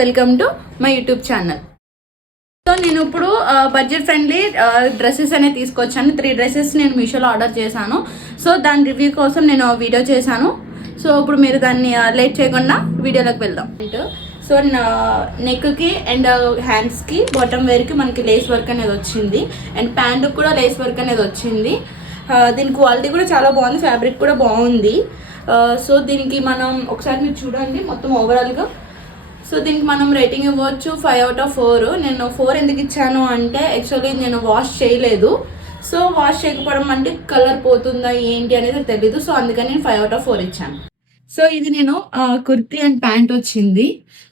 Welcome to my YouTube channel. So నేను ఇప్పుడు budget friendly dresses అనేది తీసుకొచ్చాను. 3 డ్రెస్సెస్ నేను మీషోలో ఆర్డర్ చేశాను. సో దాని రివ్యూ కోసం నేను వీడియో చేశాను. సో ఇప్పుడు మీరు దాన్ని లేట్ చేయకుండా వీడియోలోకి వెళ్దాం. సో నెక్కి అండ్ హ్యాండ్స్కి బాటమ్ వేర్కి మనకి లేస్ వర్క్ అనేది వచ్చింది. అండ్ ప్యాంటుకి కూడా లేస్ వర్క్ అనేది వచ్చింది. దీని క్వాలిటీ కూడా చాలా బాగుంది, ఫ్యాబ్రిక్ కూడా బాగుంది. సో దీనికి మనం ఒకసారి మీరు చూడండి మొత్తం ఓవరాల్గా. సో దీనికి మనం రేటింగ్ ఇవ్వచ్చు 5 out of 4. నేను 4 ఎందుకు ఇచ్చాను అంటే యాక్చువల్లీ నేను వాష్ చేయలేదు. సో వాష్ చేయకపోవడం అంటే కలర్ పోతుందా ఏంటి అనేది తెలీదు. సో అందుకని నేను 5 out of 4 ఇచ్చాను. సో ఇది నేను కుర్తీ అండ్ ప్యాంట్ వచ్చింది.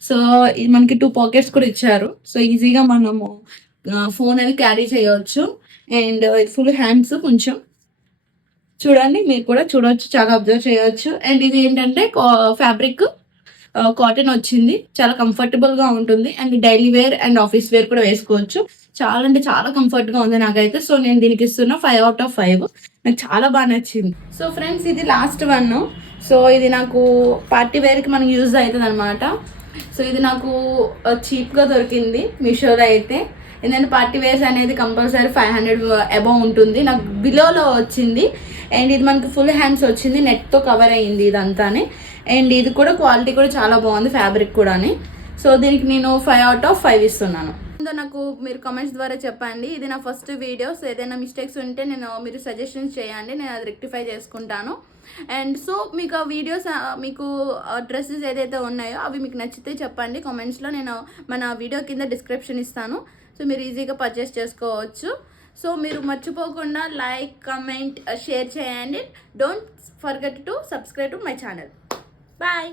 సో ఇది మనకి 2 పాకెట్స్ కూడా ఇచ్చారు. సో ఈజీగా మనము ఫోన్ అనేది క్యారీ చేయవచ్చు. అండ్ ఫుల్ హ్యాండ్స్ కొంచెం చూడండి, మీరు కూడా చూడవచ్చు, చాలా అబ్జర్వ్ చేయవచ్చు. అండ్ ఇది ఏంటంటే ఫ్యాబ్రిక్ కాటన్ వచ్చింది, చాలా కంఫర్టబుల్గా ఉంటుంది. And daily wear and office wear కూడా వేసుకోవచ్చు. చాలా అంటే చాలా కంఫర్ట్గా ఉంది నాకైతే. సో నేను దీనికి ఇస్తున్నా 5 out of 5. నాకు చాలా బాగా నచ్చింది. సో ఫ్రెండ్స్ ఇది లాస్ట్ వన్. సో ఇది నాకు పార్టీ వేర్కి మనకి యూజ్ అవుతుంది అనమాట. సో ఇది నాకు చీప్గా దొరికింది మీషోలో అయితే. ఎందుకంటే పార్టీ వేర్స్ అనేది కంపల్సరీ 500 అబౌవ్ ఉంటుంది. నాకు బిలోలో వచ్చింది. అండ్ ఇది మనకి ఫుల్ హ్యాండ్స్ వచ్చింది, నెట్తో కవర్ అయ్యింది ఇదంతానే. అండ్ ఇది కూడా క్వాలిటీ కూడా చాలా బాగుంది, ఫ్యాబ్రిక్ కూడా. సో దీనికి నేను 5 out of 5 ఇస్తున్నాను. నాకు మీరు కామెంట్స్ ద్వారా చెప్పండి. ఇది నా ఫస్ట్ వీడియో. సో ఏదైనా మిస్టేక్స్ ఉంటే మీరు సజెషన్స్ చేయండి, నేను అది రెక్టిఫై చేసుకుంటాను. అండ్ సో మీకు ఆ వీడియోస్, మీకు డ్రెస్సెస్ ఏదైతే ఉన్నాయో అవి మీకు నచ్చితే చెప్పండి కామెంట్స్లో. నేను మన వీడియో కింద డిస్క్రిప్షన్ ఇస్తాను. సో మీరు ఈజీగా పర్చేస్ చేసుకోవచ్చు. సో మీరు మర్చిపోకుండా లైక్, కమెంట్, షేర్ చేయండి. Don't forget to subscribe to my channel. Bye.